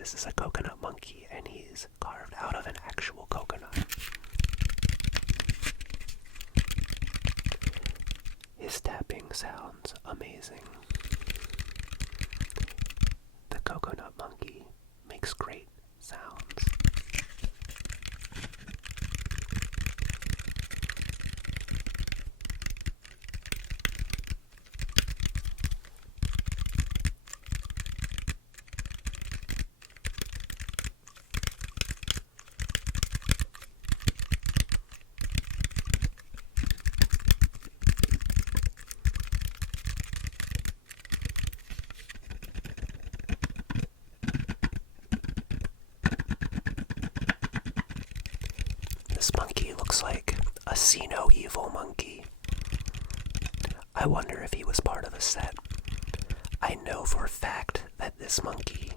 This is a coconut monkey, and he's carved out of an actual coconut. His tapping sounds amazing. The coconut monkey makes great sounds. This monkey looks like a see no evil monkey. I wonder if he was part of a set. I know for a fact that this monkey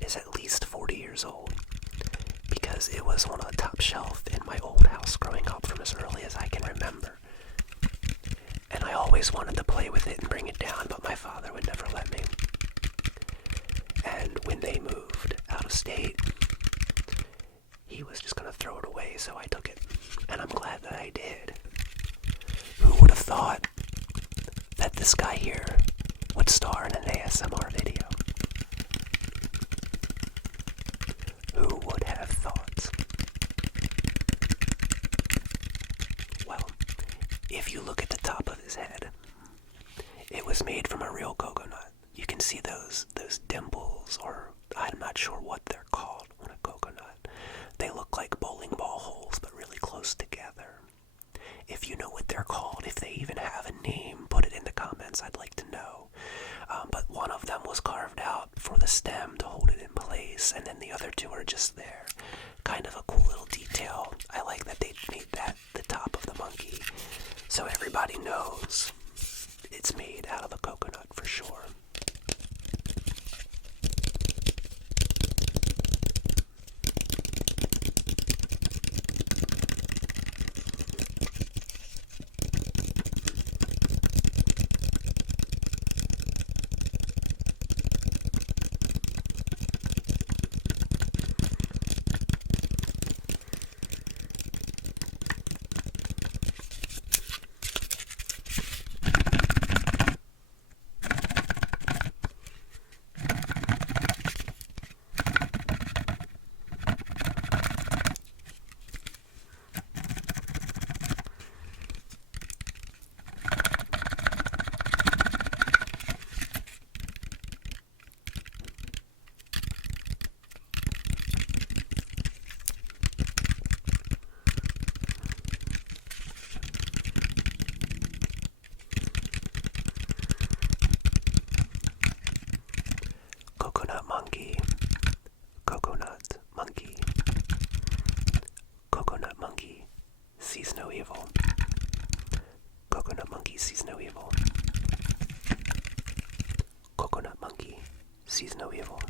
is at least 40 years old because it was on a top shelf in my old house growing up from as early as I can remember. And I always wanted to play with it and bring it down, but my father would never let me. And when they moved out of state, he was just going to throw it away, so I took it. And I'm glad that I did. Who would have thought that this guy here would star in an ASMR video? Who would have thought? Well, if you look at the top of his head, it was made from a real coconut. You can see those dimples, or I'm not sure what they're called on a coconut. They look like bowling ball holes, but really close together. If you know what they're called, if they even have a name, put it in the comments. I'd like to know. But one of them was carved out for the stem to hold it in place, and then the other two are just there. Kind of a cool little detail. I like that they made that the top of the monkey, so everybody knows it's made out of a coconut for sure. Coconut monkey, coconut monkey, coconut monkey sees no evil. Coconut monkey sees no evil. Coconut monkey sees no evil.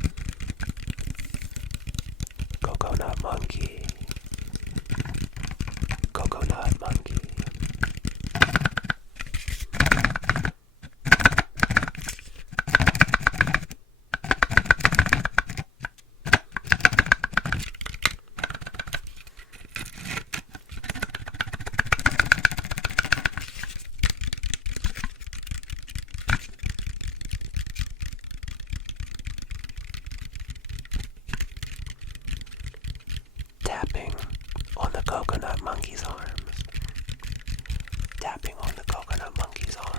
Coconut monkey. Coconut monkey. Tapping on the coconut monkey's arms. Tapping on the coconut monkey's arms.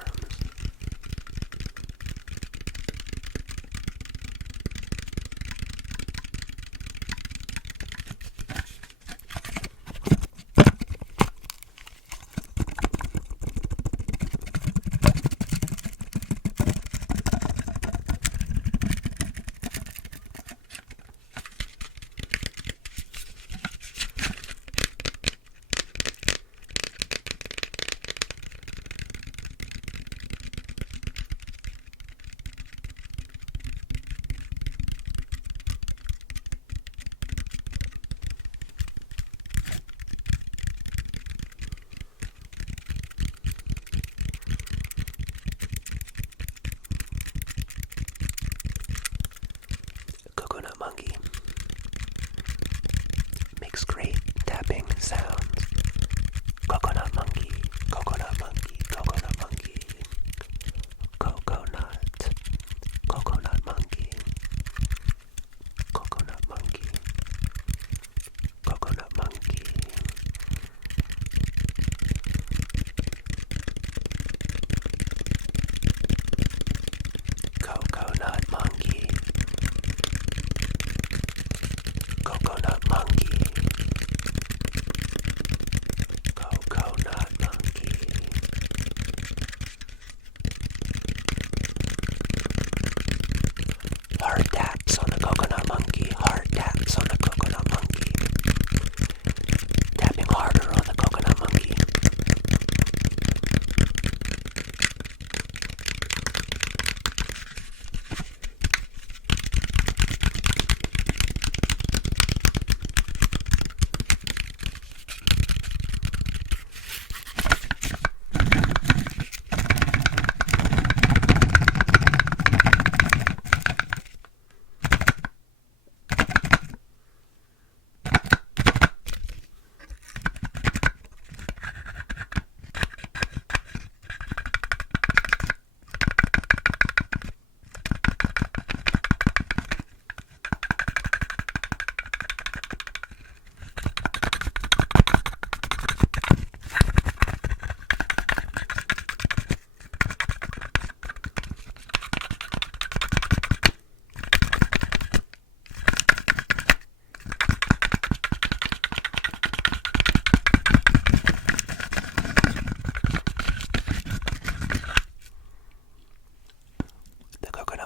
makes great tapping sounds. Coconut monkey, coconut monkey, coconut monkey. Coconut, coconut monkey. Coconut monkey, coconut monkey. Coconut monkey. Coconut monkey. Coconut monkey. Hard taps on the coconut monkey. Hard taps on the coconut monkey. Tapping harder on the coconut monkey.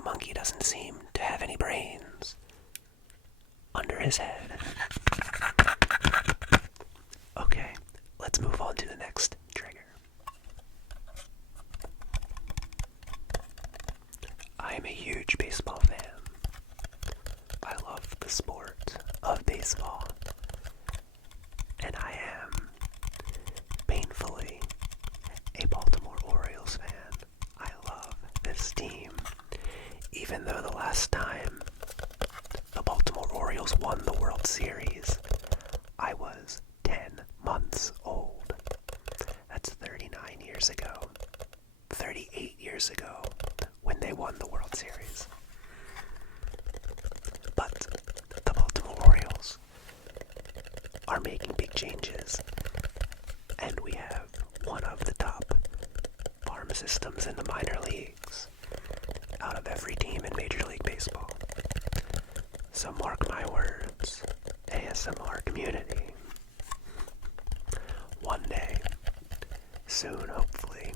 Monkey doesn't seem to have any brains under his head. Okay, let's move on to the next trigger. I am a huge baseball fan. I love the sport of baseball. And I am painfully a Baltimore Orioles fan. I love this team. Even though the last time the Baltimore Orioles won the World Series, I was 10 months old. That's 39 years ago. 38 years ago when they won the World Series. But the Baltimore Orioles are making big changes, and we have one of the top farm systems in the minor leagues out of every team in Major League Baseball. So mark my words, ASMR community. One day, soon hopefully,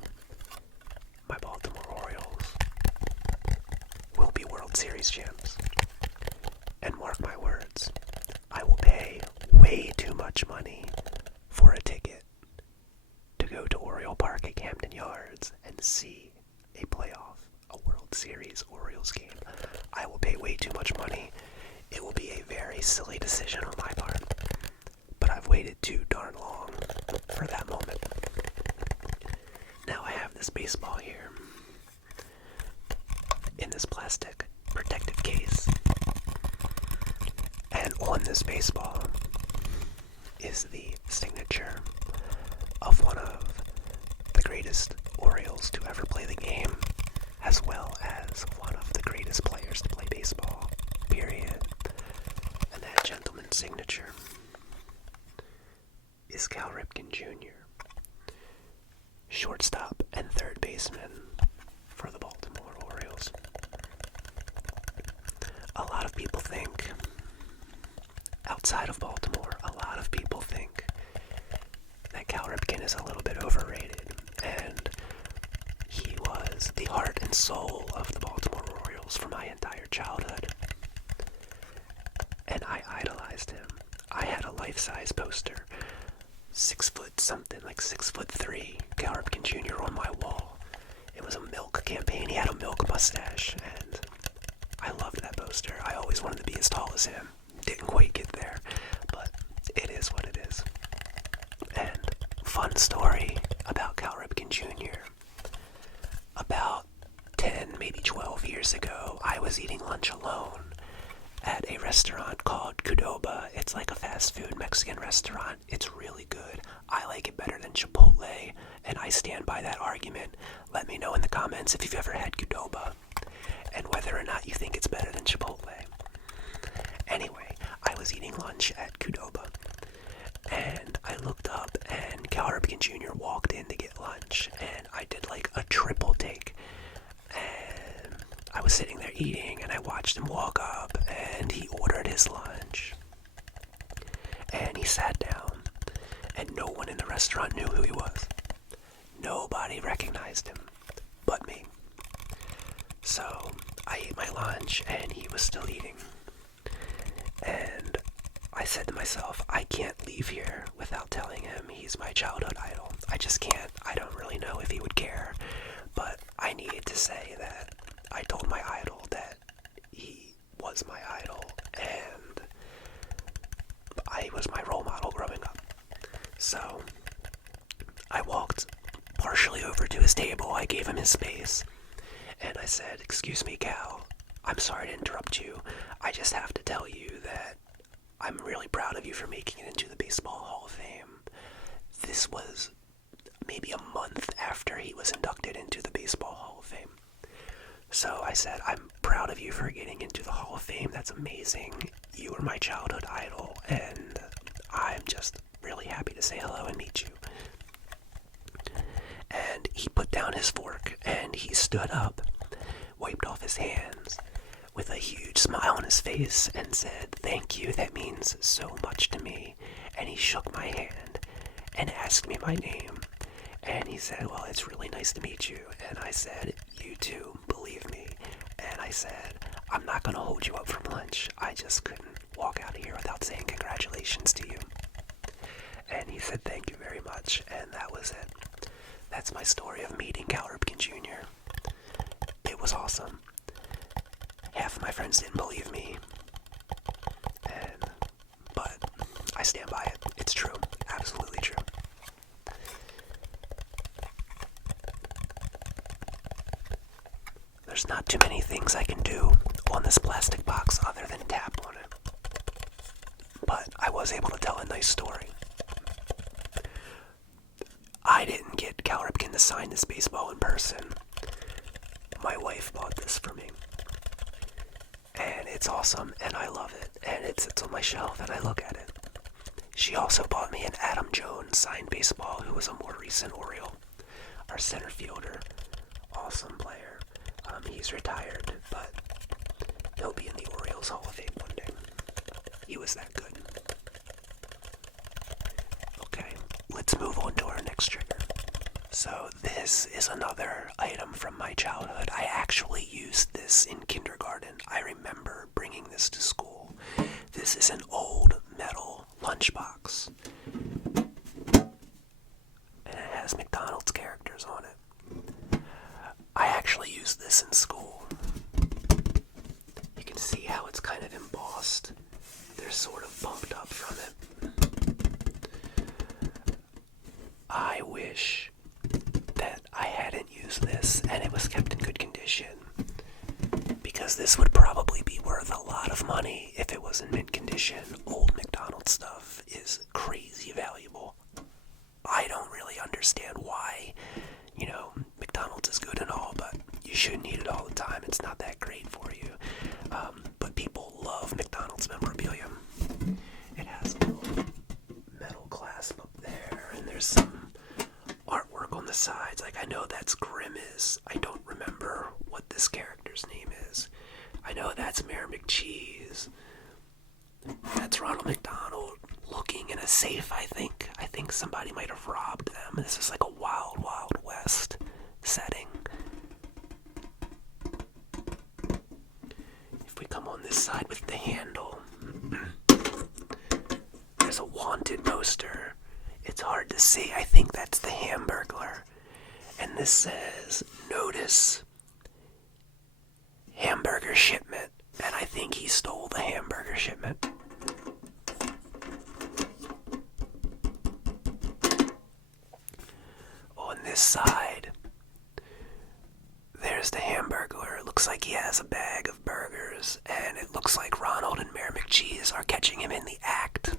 my Baltimore Orioles will be World Series champs. And mark my words, I will pay way too much money for a ticket to go to Oriole Park at Camden Yards and see a World Series Orioles game. I will pay way too much money. It will be a very silly decision on my part, but I've waited too darn long for that moment. Now I have this baseball here in this plastic protective case, and on this baseball is the signature of one of the greatest Orioles to ever play the game, as well as one of the greatest players to play baseball, period. And that gentleman's signature is Cal Ripken Jr., shortstop and third baseman for the Baltimore Orioles. A lot of people think, outside of Baltimore, a lot of people think that Cal Ripken is a little bit overrated, and he was the heart and soul of the Baltimore Orioles for my entire childhood. And I idolized him. I had a life-size poster, 6 foot something, like 6'3", Cal Ripken Jr. on my wall. It was a milk campaign. He had a milk mustache, and I loved that poster. I always wanted to be as tall as him. Didn't quite get there, but it is what it is. And fun story about Cal Ripken Jr. About 10, maybe 12 years ago, I was eating lunch alone at a restaurant called Qdoba. It's like a fast food Mexican restaurant. It's really good. I like it better than Chipotle, and I stand by that argument. Let me know in the comments if you've ever had Qdoba, and whether or not you think it's better than Chipotle. Anyway, I was eating lunch at Qdoba, and I looked up, and Cal Ripken Jr. walked in to get lunch, and I did like a triple take. And I was sitting there eating, and I watched him walk up, and he ordered his lunch. And he sat down, and no one in the restaurant knew who he was. Nobody recognized him but me. So I ate my lunch, and he was still eating. And I said to myself, I can't leave here without telling him he's my childhood idol. I just can't. I don't really know if he would care, but I needed to say that I told my idol that he was my idol, and I was my role model growing up. So I walked partially over to his table. I gave him his space, and I said, "Excuse me, Cal. I'm sorry to interrupt you. I just have to tell you that I'm really proud of you for making it into the Baseball Hall of Fame." This was maybe a month after he was inducted into the Baseball Hall of Fame. So I said, "I'm proud of you for getting into the Hall of Fame. That's amazing. You were my childhood idol, and I'm just really happy to say hello and meet you." And he put down his fork, and he stood up, wiped off his hands with a huge smile on his face, and said, "Thank you, that means so much to me." And he shook my hand and asked me my name. And he said, "Well, it's really nice to meet you." And I said, "You too, believe me." And I said, "I'm not going to hold you up from lunch. I just couldn't walk out of here without saying congratulations to you." And he said, "Thank you very much." And that was it. That's my story of meeting Cal Ripken Jr. It was awesome. Half of my friends didn't believe me, but I stand by it. It's true. Absolutely true. There's not too many things I can do on this plastic box other than tap on it. But I was able to tell a nice story. I didn't get Cal Ripken to sign this baseball in person. My wife bought this for me. And it's awesome, and I love it. And it sits on my shelf, and I look at it. She also bought me an Adam Jones signed baseball, who was a more recent Oriole. Our center fielder. Awesome player. He's retired, but he'll be in the Orioles Hall of Fame one day. He was that good. Okay, let's move on to our next trigger. So this is another item from my childhood. I actually used this in kindergarten. I remember bringing this to school. This is an old metal lunchbox. And it has McDonald's characters on it. I actually used this in school. You can see how it's kind of embossed. They're sort of bumped up from it. I wish that I hadn't used this and it was kept in good condition, because this would probably be worth a lot of money if it was in mint condition. Old McDonald's stuff is crazy valuable. I don't really understand why. McDonald's is good and all, but you shouldn't eat it all the time. It's not that great for you. But people love McDonald's memorabilia. It has a little metal clasp up there, and there's some artwork on the sides. Like, I know that's Grimace. I don't remember what this character's name is. I know that's Mayor McCheese. That's Ronald McDonald looking in a safe, I think. I think somebody might have robbed them. This is like a Wild Wild West setting. If we come on this side with the handle, there's a wanted poster. It's hard to see. I think that's the Hamburglar. And this says, "Notice hamburger shipment." And I think he stole the hamburger shipment. On this side, there's the Hamburglar. It looks like he has a bag of burgers, and it looks like Ronald and Mayor McCheese are catching him in the act.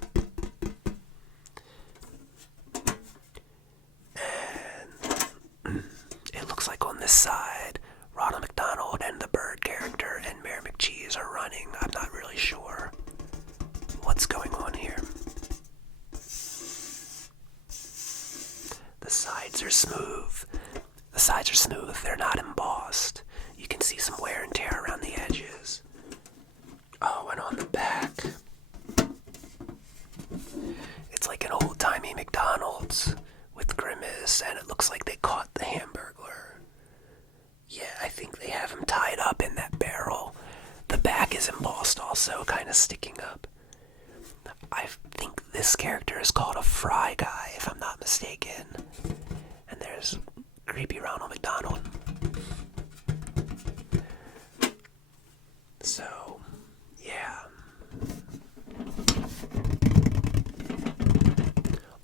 And it looks like on this side, Ronald McDonald and the bird character and Mayor McCheese are running. I'm not really sure what's going on here. The sides are smooth. They're not embossed. You can see some wear and tear around the edges. Oh, and on the back, it's like an old-timey McDonald's with Grimace, and it looks like they caught the Hamburglar. Yeah, I think they have him tied up in that barrel. The back is embossed also, kind of sticking up. I think this character is called a Fry Guy, if I'm not mistaken. And there's creepy Ronald McDonald. So, yeah.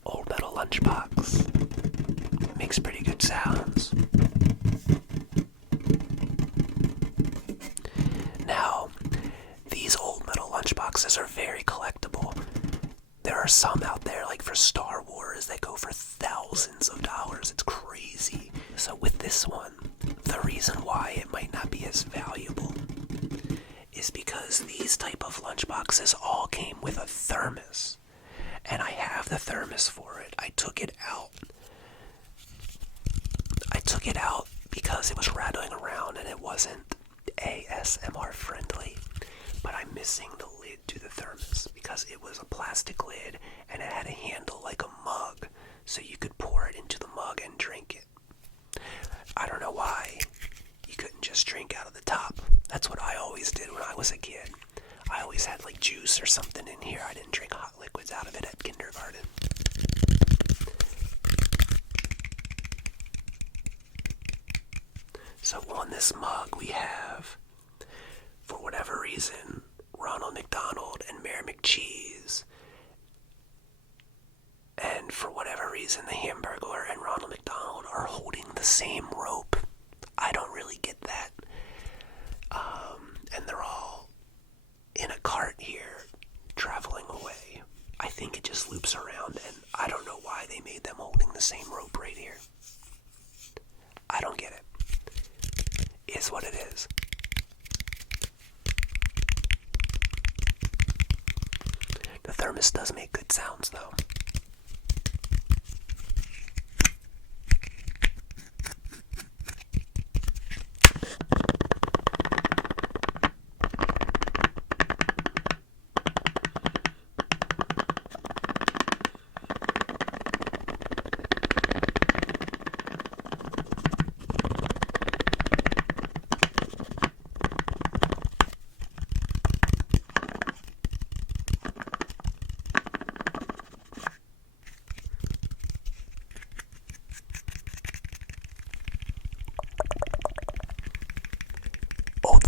Old metal lunchbox. Makes pretty good sounds. Now, these old metal lunchboxes are very collectible. There are some out there, like for Star Wars, that go for thousands of dollars. It's crazy. So with this one, the reason why it might not be as valuable is because these type of lunchboxes all came with a thermos. And I have the thermos for it. I took it out because it was rattling around and it wasn't ASMR friendly. But I'm missing the lid to the thermos because it was a plastic lid and it had a handle like a mug, so you could pour it into the mug and drink it. I don't know why you couldn't just drink out of the top. That's what I always did when I was a kid. I always had like juice or something in here. I didn't drink hot liquids out of it at kindergarten. So on this mug we have, for whatever reason, Ronald McDonald and Mayor McCheese. And for whatever reason, the Hamburglar and Ronald McDonald are holding the same rope. I don't really get that. And they're all in a cart here, traveling away. I think it just loops around, and I don't know why they made them holding the same rope right here. I don't get it. Is what it is. The thermos does make good sounds, though.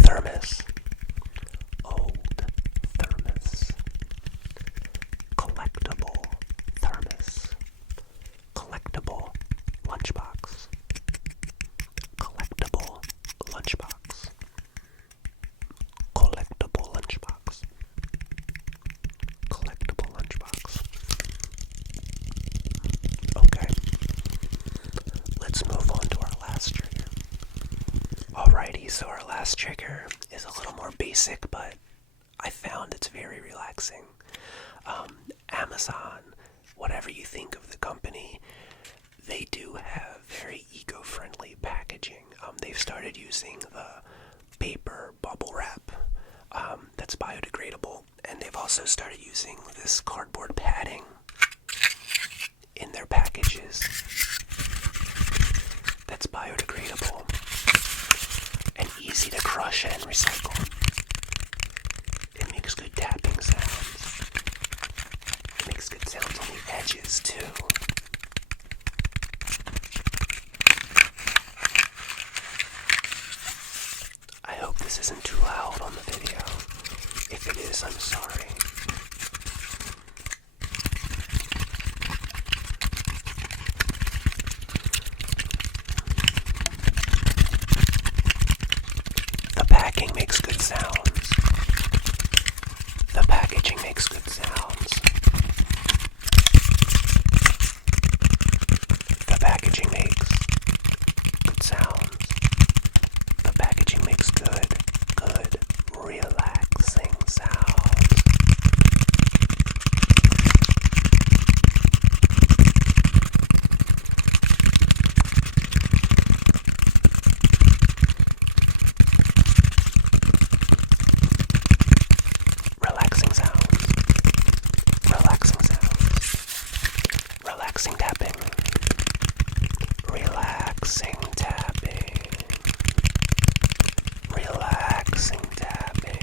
Thermos. Old thermos. Collectible thermos. Collectible lunchbox. Collectible lunchbox. Collectible lunchbox. Collectible lunchbox. Okay. Let's move on to our last trigger. Alrighty, so our last trigger is a little more basic, but I found it's very relaxing. Amazon, whatever you think of the company, they do have very eco-friendly packaging. They've started using the paper bubble wrap that's biodegradable, and they've also started using this cardboard padding in their packages that's biodegradable and easy to crush and recycle. It makes good tapping sounds. It makes good sounds on the edges too. I hope this isn't too loud on the video. If it is, I'm sorry. The packing makes good sounds. The packing makes good sounds. The packaging makes good sounds. The packaging makes good, relaxing sounds. Relaxing sounds. Relaxing sounds. Relaxing tapping. Relaxing tapping. Relaxing tapping.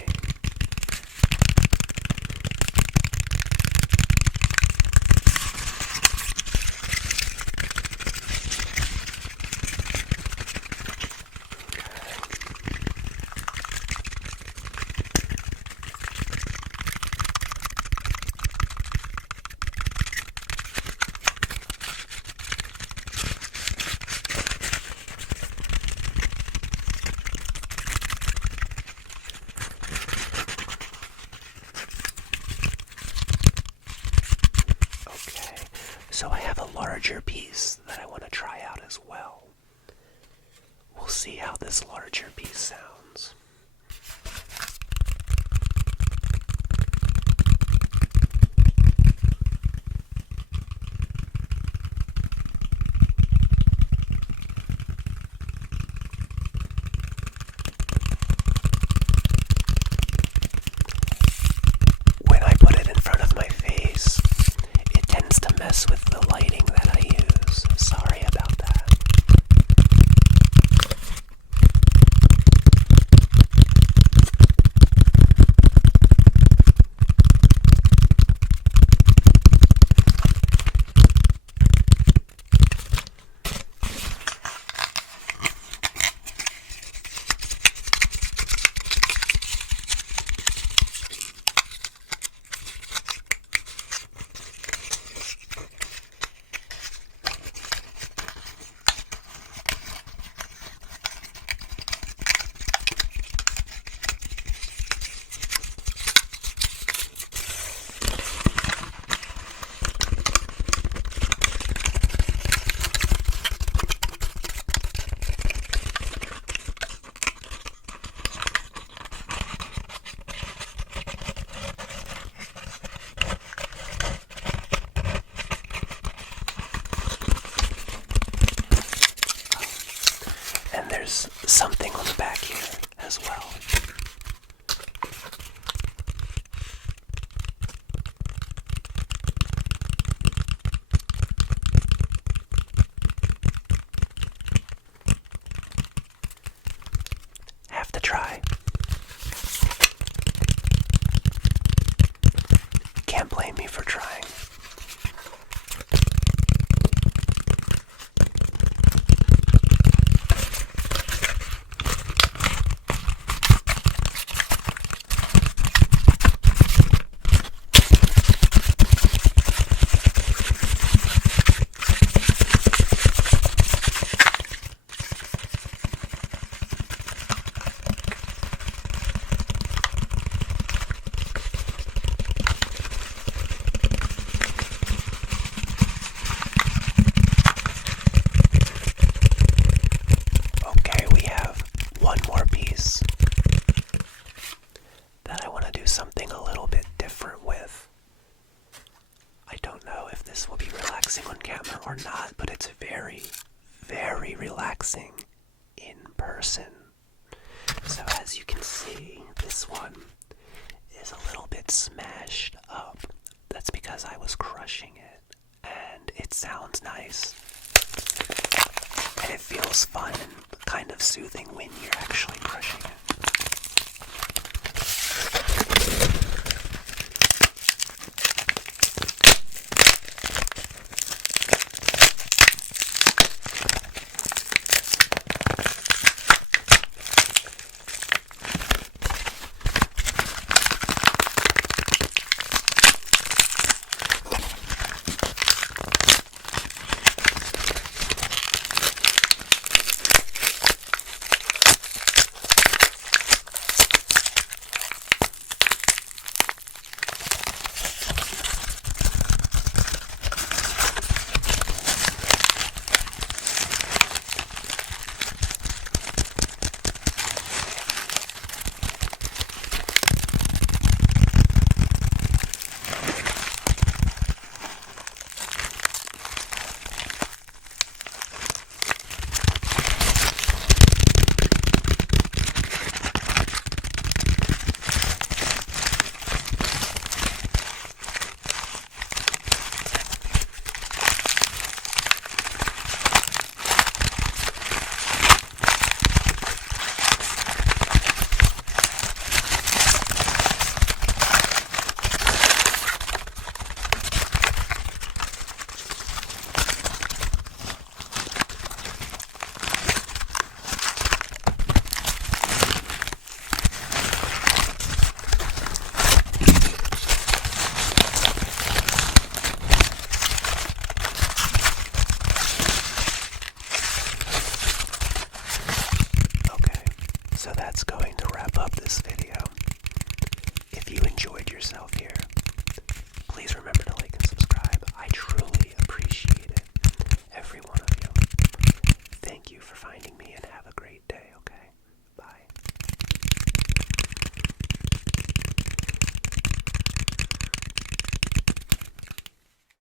Okay, so I have a larger piece that I want to try out as well. We'll see how this larger piece sounds. When I put it in front of my face, it tends to mess with the lighting that I use. Sorry about that. And there's something on the back here as well. Have to try. Can't blame me for trying. Something a little bit different with. I don't know if this will be relaxing on camera or not, but it's very, very relaxing in person. So as you can see, this one is a little bit smashed up. That's because I was crushing it, and it sounds nice. And it feels fun and kind of soothing when you're actually crushing it.